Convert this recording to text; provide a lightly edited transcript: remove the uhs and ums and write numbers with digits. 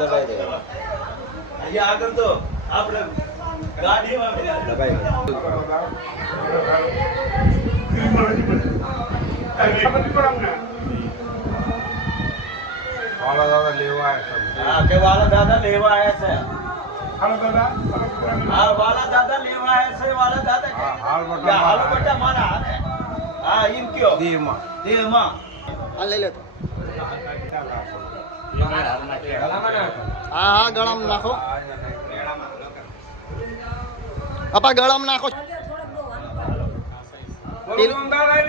અહીંયા આગળ તો આપણે ગાડીમાં દબાઈ વાલા દાદા લેવા આવ્યા છે. હા કે વાલા દાદા લેવા આવ્યા છે. હાલો દાદા હા વાલા દાદા લેવા આવ્યા છે. વાલા દાદા હાલ બટા મારા હાલે. હા એમ કયો દેહમાં આ લઈ લે તો. હા ગળામાં નાખો. આપા ગળામાં નાખો. દાદા